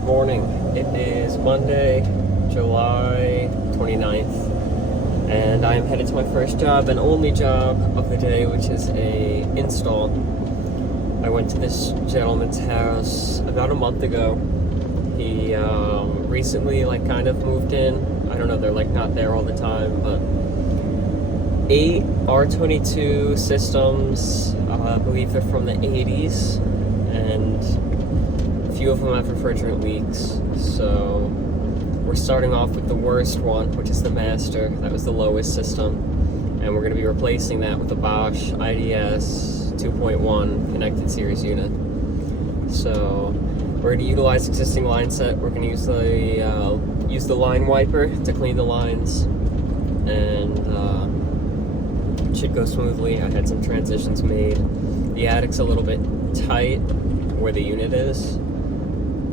Good morning. It is Monday, July 29th, and I am headed to my first job and only job of the day, which is a install. I went to this gentleman's house about a month ago. He recently kind of moved in. I don't know, they're not there all the time, but 8 R22 systems. I believe they're from the 80s, and a few of them have refrigerant leaks. So we're starting off with the worst one, which is the master. That was the lowest system, and we're going to be replacing that with a Bosch IDS 2.1 connected series unit. So we're going to utilize existing line set. We're going to use the line wiper to clean the lines, and it should go smoothly. I had some transitions made. The attic's a little bit tight where the unit is,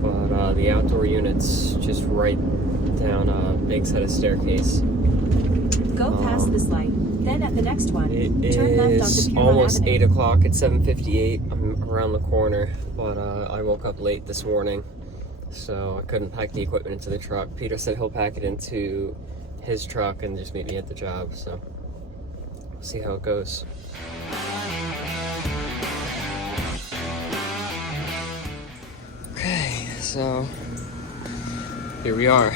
but the outdoor unit's just right down a big set of staircase. Go past this light, then at the next one, it turn left is onto almost Avenue. 8 o'clock. It's 7:58. I'm around the corner, but I woke up late this morning, so I couldn't pack the equipment into the truck. Peter said he'll pack it into his truck and just meet me at the job, so we'll see how it goes. Okay, so here we are.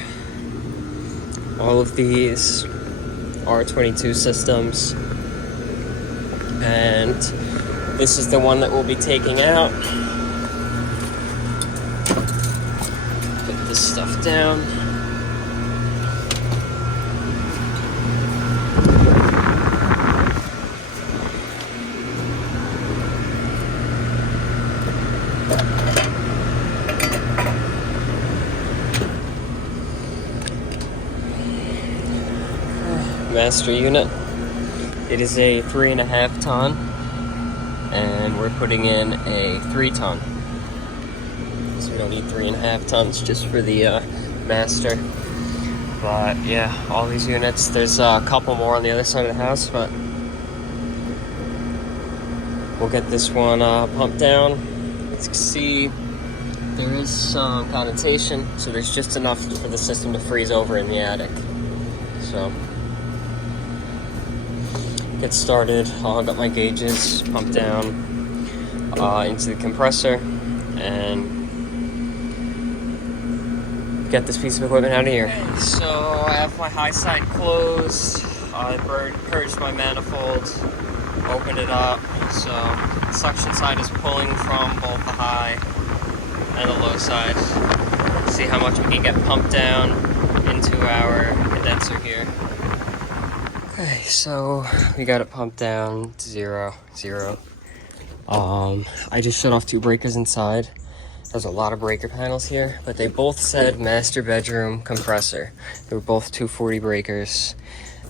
All of these R22 systems, and this is the one that we'll be taking out. Put this stuff down. Master unit. It is a 3.5 ton, and we're putting in a 3 ton. So we don't need 3.5 tons just for the master. But yeah, all these units. There's a couple more on the other side of the house, but we'll get this one pumped down. As you can see, there is some condensation, so there's just enough for the system to freeze over in the attic. So get started. I'll hook up my gauges, pump down into the compressor, and get this piece of equipment out of here. Okay, so I have my high side closed. I purged my manifold, opened it up. So the suction side is pulling from both the high and the low side. See how much we can get pumped down into our condenser here. Okay, so we got it pumped down to 0. I just shut off 2 breakers inside. There's a lot of breaker panels here, but they both said master bedroom compressor. They were both 240 breakers,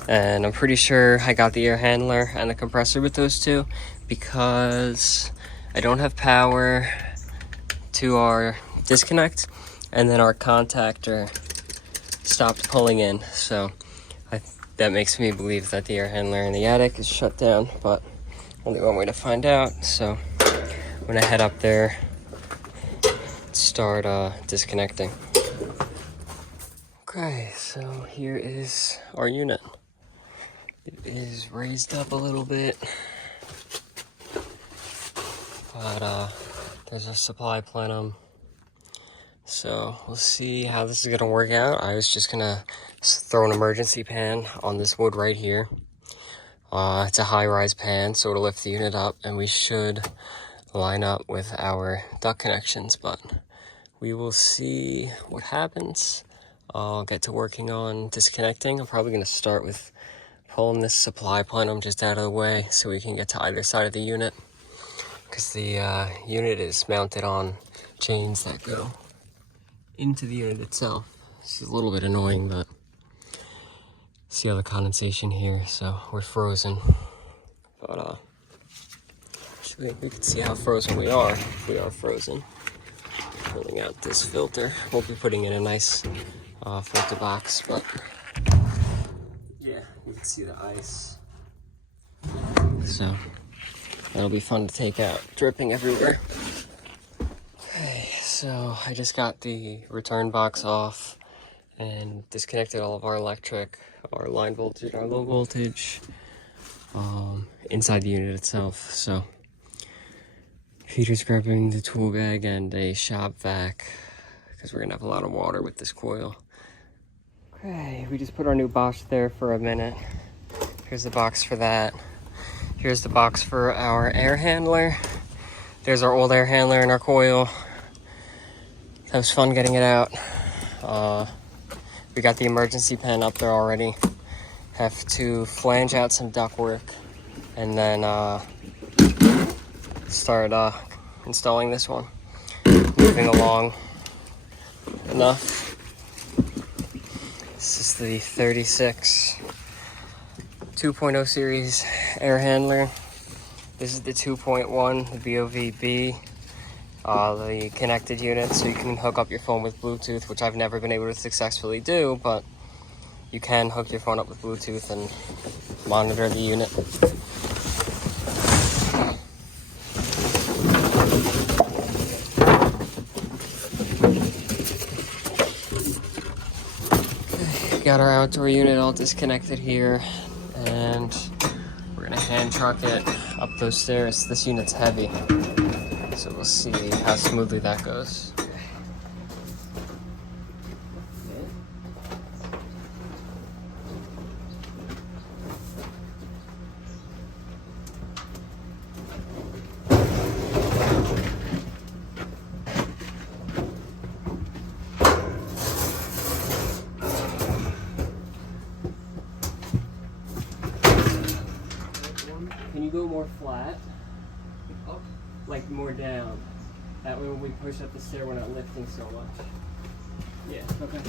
and I'm pretty sure I got the air handler and the compressor with those two because I don't have power to our disconnect, and then our contactor stopped pulling in, so that makes me believe that the air handler in the attic is shut down, but only one way to find out. So I'm gonna head up there, start disconnecting. Okay, so here is our unit. It is raised up a little bit, but there's a supply plenum. So we'll see how this is gonna work out. I was just gonna throw an emergency pan on this wood right here. It's a high-rise pan, so it'll lift the unit up, and we should line up with our duct connections, but we will see what happens. I'll get to working on disconnecting. I'm probably gonna start with pulling this supply plenum just out of the way so we can get to either side of the unit, because the unit is mounted on chains that go into the unit itself. This is a little bit annoying, but see all the condensation here, so we're frozen. But actually we can see how frozen we are if we are frozen. Pulling out this filter. We'll be putting in a nice filter box, but yeah, you can see the ice. So that'll be fun to take out, dripping everywhere. Okay, so So I just got the return box off and disconnected all of our electric, our line voltage, our low voltage, inside the unit itself. So Peter's grabbing the tool bag and a shop vac because we're gonna have a lot of water with this coil. Okay, we just put our new Bosch there for a minute. Here's the box for that. Here's the box for our air handler. There's our old air handler and our coil. That was fun getting it out. We got the emergency pen up there already. Have to flange out some ductwork and then start installing this one. Moving along enough. This is the 36 2.0 series air handler. This is the 2.1, the BOVB, the connected unit, so you can hook up your phone with Bluetooth, which I've never been able to successfully do, but you can hook your phone up with Bluetooth and monitor the unit. Okay, got our outdoor unit all disconnected here, and we're gonna hand truck it up those stairs. This unit's heavy, so we'll see how smoothly that goes. Can you go more flat? Up? Like more down. That way when we push up the stair, we're not lifting so much. Yeah, okay.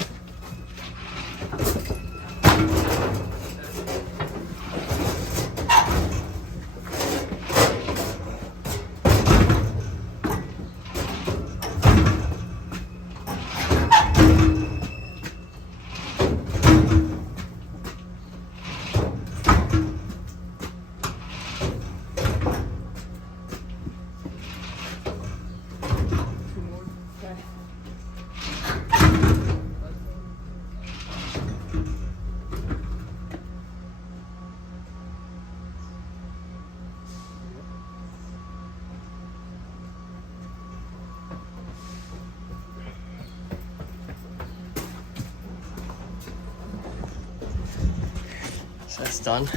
So that's done.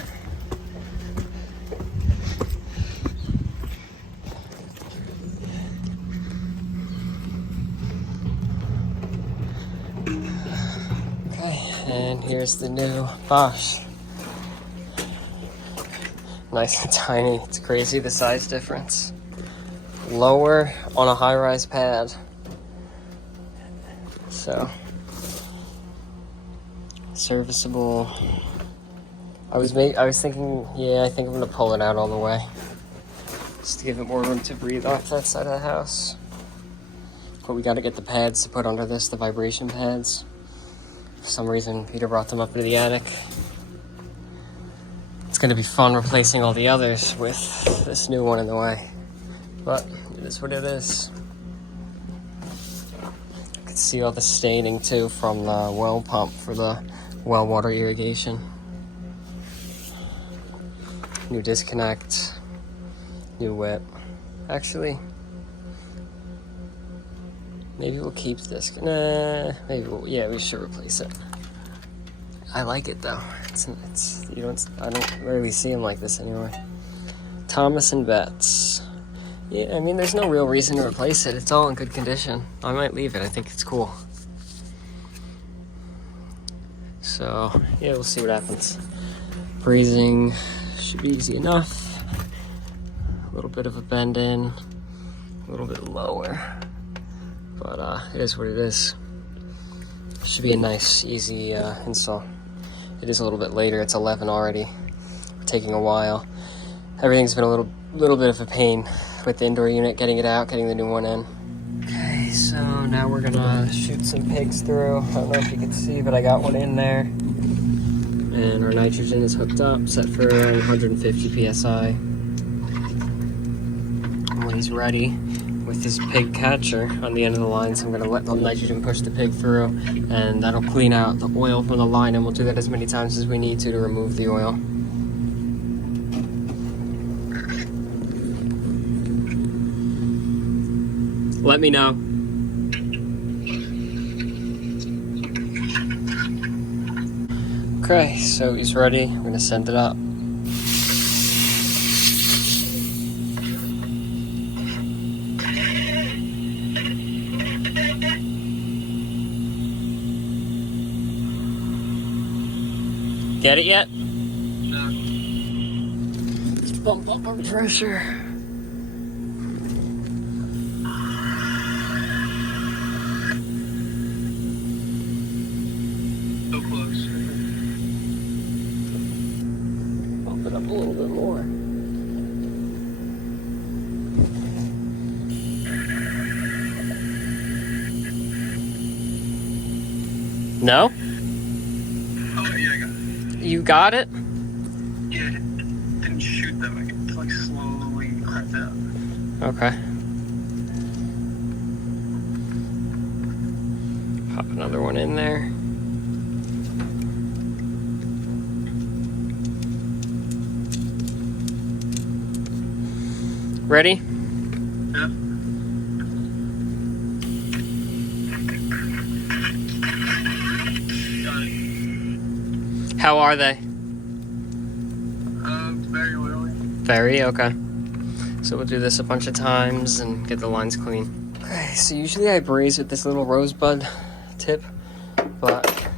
Okay, and here's the new Bosch. Nice and tiny. It's crazy the size difference. Lower on a high-rise pad. So serviceable. I was thinking, yeah, I think I'm gonna pull it out all the way, just to give it more room to breathe off that side of the house. But we gotta get the pads to put under this, the vibration pads. For some reason, Peter brought them up into the attic. It's gonna be fun replacing all the others with this new one in the way, but it is what it is. You can see all the staining too from the well pump for the well water irrigation. New disconnect, new whip. Actually, maybe we'll keep this. Nah, maybe yeah, we should replace it. I like it though. I don't rarely see them like this anyway. Thomas and Betts. Yeah, I mean, there's no real reason to replace it. It's all in good condition. I might leave it. I think it's cool. So yeah, we'll see what happens. Brazing should be easy enough. A little bit of a bend in, a little bit lower, but it is what it is. Should be a nice, easy install. It is a little bit later. It's 11 already. We're taking a while. Everything's been a little bit of a pain with the indoor unit, getting it out, getting the new one in. Okay, so now we're gonna shoot some pigs through. I don't know if you can see, but I got one in there. And our nitrogen is hooked up, set for around 150 psi. When he's ready, with this pig catcher on the end of the line, so I'm going to let the nitrogen push the pig through, and that'll clean out the oil from the line, and we'll do that as many times as we need to remove the oil. Let me know. Okay, so he's ready. I'm going to send it up. Get it yet? No. Let's bump up our pressure. So close. Bump it up a little bit more. No? Oh, yeah, I got it. You got it? Yeah, it didn't shoot though. It like slowly crept out. Okay. Pop another one in there. Ready? Yeah. Got it. How are they? Very oily. Very? Okay. So we'll do this a bunch of times and get the lines clean. Okay, so usually I braze with this little rosebud tip, but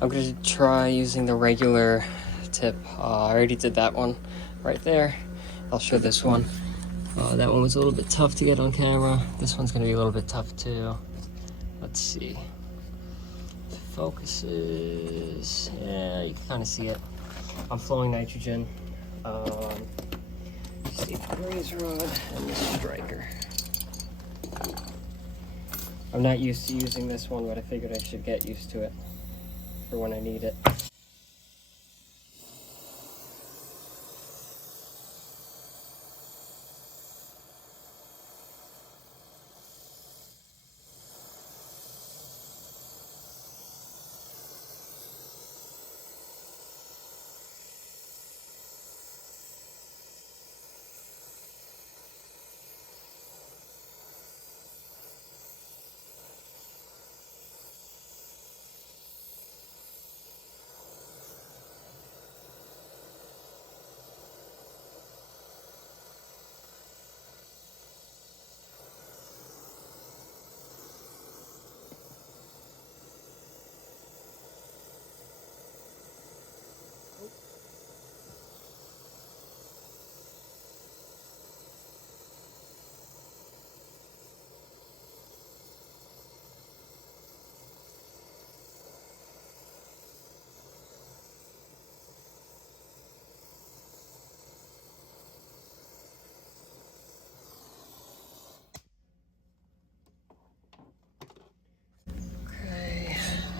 I'm going to try using the regular tip. I already did that one right there. I'll show this one. That one was a little bit tough to get on camera. This one's going to be a little bit tough too. Let's see. Focuses. Yeah, you can kind of see it. I'm flowing nitrogen. Just the braze rod and the striker. I'm not used to using this one, but I figured I should get used to it for when I need it.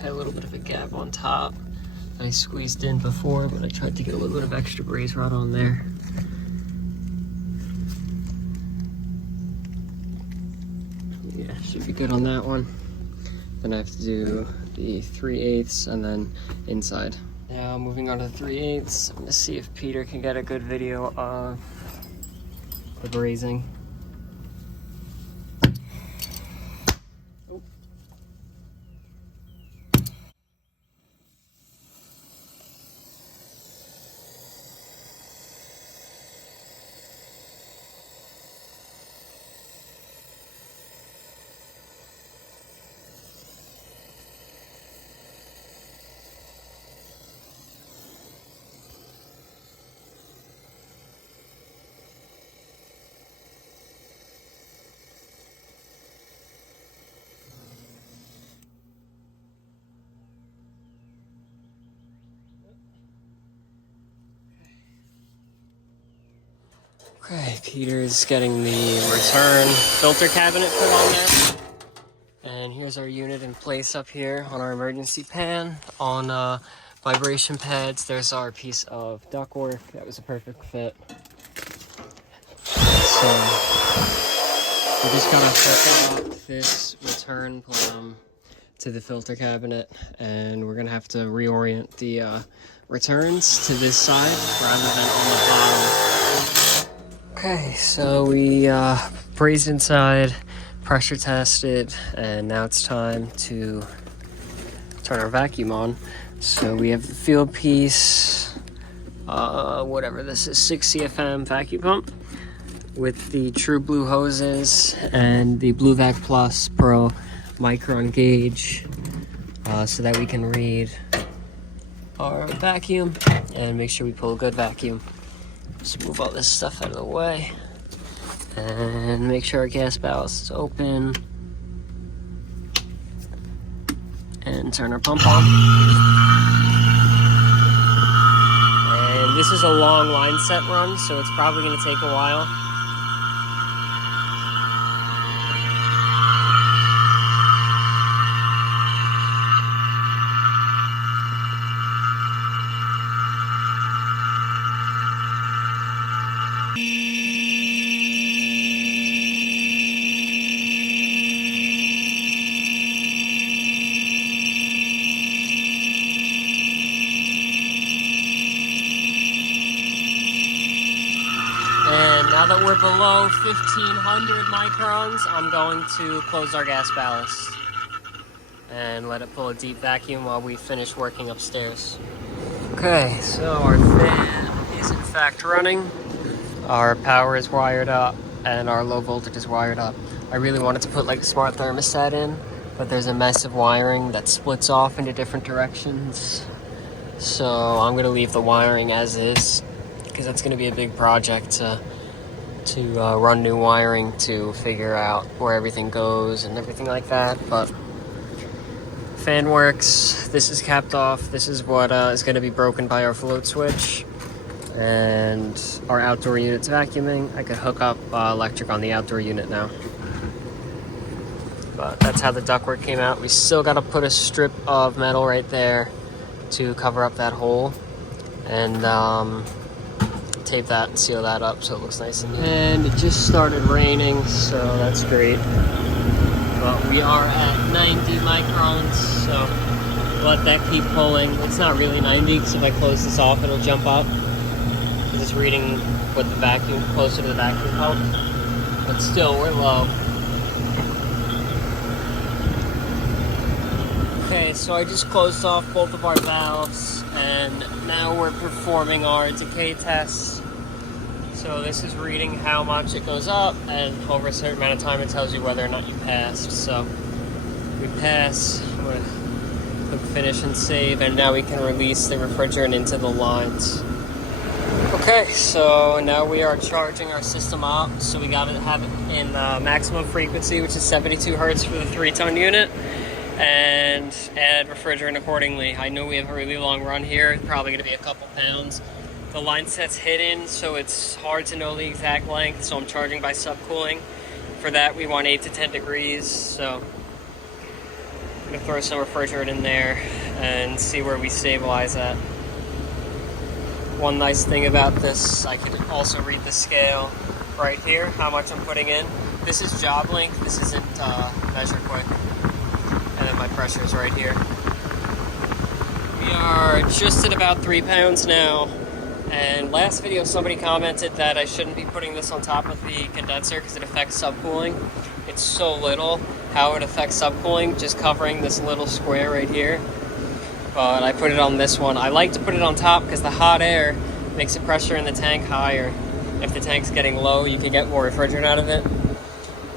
Had a little bit of a gap on top that I squeezed in before, but I tried to get a little bit of extra braze rod on there. Yeah, should be good on that one. Then I have to do the 3/8 and then inside. Now moving on to the 3/8, I'm gonna see if Peter can get a good video of the brazing. Okay, Peter's getting the return filter cabinet put on there. And here's our unit in place up here on our emergency pan. On vibration pads, there's our piece of ductwork. That was a perfect fit. So We just gotta hook up this return plum to the filter cabinet, and we're gonna have to reorient the returns to this side rather than on the bottom. Okay, so we brazed inside, pressure tested, and now it's time to turn our vacuum on. So we have the field piece, whatever this is, 6 CFM vacuum pump with the True Blue hoses and the Blue Vac Plus Pro micron gauge, so that we can read our vacuum and make sure we pull a good vacuum. Just move all this stuff out of the way and make sure our gas ballast is open and turn our pump on. And this is a long line set run, so it's probably going to take a while. Now that we're below 1500 microns, I'm going to close our gas ballast and let it pull a deep vacuum while we finish working upstairs. Okay, so our fan is in fact running. Our power is wired up and our low voltage is wired up. I really wanted to put like a smart thermostat in, but there's a mess of wiring that splits off into different directions. So I'm gonna leave the wiring as is, because that's gonna be a big project to run new wiring to figure out where everything goes and everything like that. But fan works, this is capped off, this is what is going to be broken by our float switch, and our outdoor unit's vacuuming. I could hook up electric on the outdoor unit now. But that's how the ductwork came out. We still got to put a strip of metal right there to cover up that hole, and tape that and seal that up so it looks nice and neat. And it just started raining, so that's great. But we are at 90 microns, so let that keep pulling. It's not really 90, because if I close this off, it'll jump up. Because it's reading with the vacuum, closer to the vacuum pump. But still, we're low. Okay, so I just closed off both of our valves, and now we're performing our decay tests. So this is reading how much it goes up, and over a certain amount of time it tells you whether or not you passed. So we pass, I'm going to click finish and save, and now we can release the refrigerant into the lines. Okay, so now we are charging our system up, so we got to have it in maximum frequency, which is 72 hertz for the 3-ton unit, and add refrigerant accordingly. I know we have a really long run here, it's probably going to be a couple pounds. The line set's hidden, so it's hard to know the exact length, so I'm charging by subcooling. For that, we want 8 to 10 degrees, so I'm going to throw some refrigerant in there and see where we stabilize at. One nice thing about this, I can also read the scale right here, how much I'm putting in. This is job length, this isn't measure quick. And then my pressure is right here. We are just at about 3 pounds now. And last video somebody commented that I shouldn't be putting this on top of the condenser because it affects subcooling. It's so little how it affects subcooling, just covering this little square right here. But I put it on this one. I like to put it on top because the hot air makes the pressure in the tank higher. If the tank's getting low, you can get more refrigerant out of it.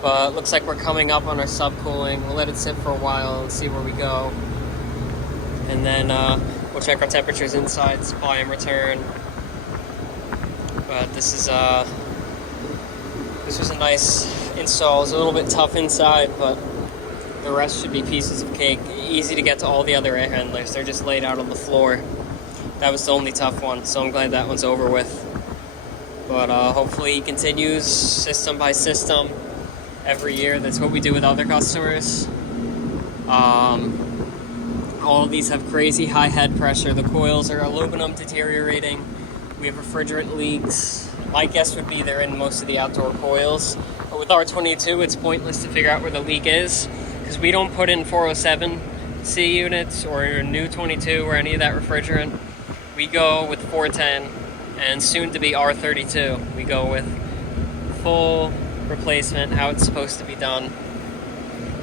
But looks like we're coming up on our subcooling. We'll let it sit for a while and see where we go. And then we'll check our temperatures inside, supply and return. But this was a nice install. It's a little bit tough inside, but the rest should be pieces of cake. Easy to get to all the other air handlers. They're just laid out on the floor. That was the only tough one, so I'm glad that one's over with. But hopefully he continues system by system every year. That's what we do with other customers. All of these have crazy high head pressure. The coils are aluminum deteriorating. We have refrigerant leaks. My guess would be they're in most of the outdoor coils. But with R22, it's pointless to figure out where the leak is because we don't put in 407C units or new 22 or any of that refrigerant. We go with 410 and soon to be R32. We go with full replacement, how it's supposed to be done.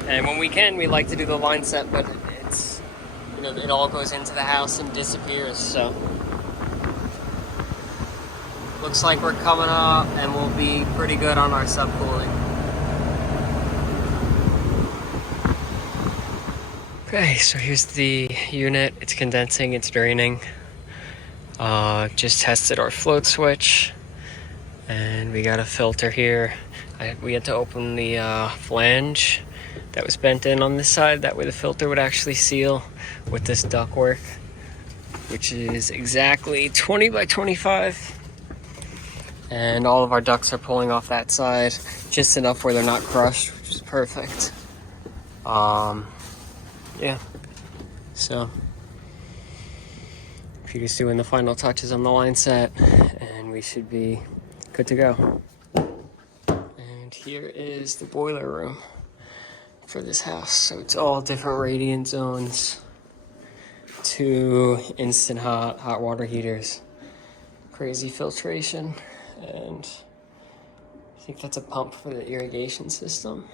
And when we can, we like to do the line set, but it's, you know, it all goes into the house and disappears, so. Looks like we're coming up and we'll be pretty good on our subcooling. Okay, so here's the unit. It's condensing, it's draining. Just tested our float switch. And we got a filter here. We had to open the flange that was bent in on this side. That way the filter would actually seal with this ductwork, which is exactly 20 by 25. And all of our ducts are pulling off that side, just enough where they're not crushed, which is perfect. Yeah. So, Peter's doing the final touches on the line set, and we should be good to go. And here is the boiler room for this house. So it's all different radiant zones, 2 instant hot water heaters, crazy filtration, and I think that's a pump for the irrigation system.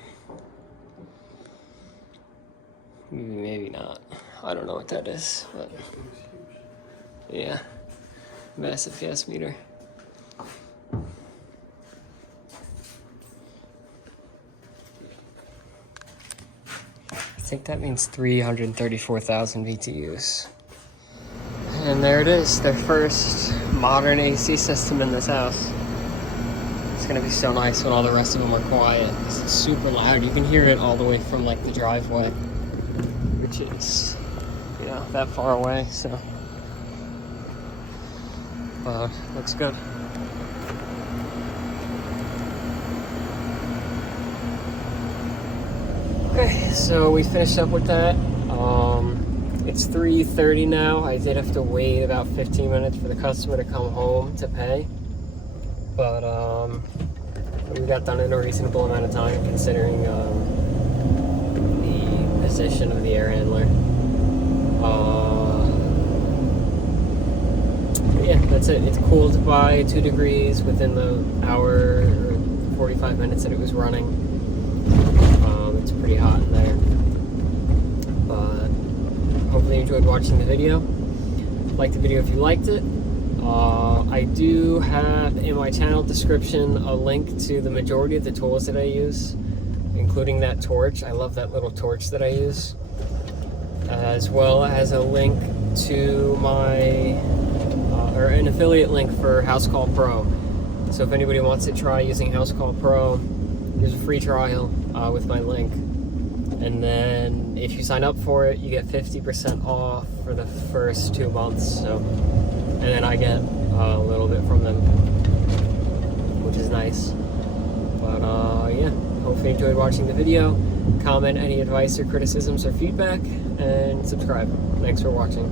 Maybe not. I don't know what that is, but yeah, massive gas meter. I think that means 334,000 BTUs. And there it is, their first modern AC system in this house. It's gonna be so nice when all the rest of them are quiet, because it's super loud. You can hear it all the way from like the driveway, which is, you know, that far away, so. But looks good. Okay, so we finished up with that. It's 3:30 now. I did have to wait about 15 minutes for the customer to come home to pay. But we got done in a reasonable amount of time considering the position of the air handler. Yeah, that's it. It's cooled by 2 degrees within the hour or 45 minutes that it was running. It's pretty hot in there. But hopefully you enjoyed watching the video. Like the video if you liked it. I do have in my channel description a link to the majority of the tools that I use, including that torch. I love that little torch that I use. As well as a link to my, or an affiliate link for House Call Pro. So if anybody wants to try using House Call Pro, there's a free trial with my link. And then if you sign up for it, you get 50% off for the first 2 months. So, and then I get a little bit from them, which is nice. But yeah, hopefully you enjoyed watching the video. Comment any advice or criticisms or feedback, and subscribe. Thanks for watching.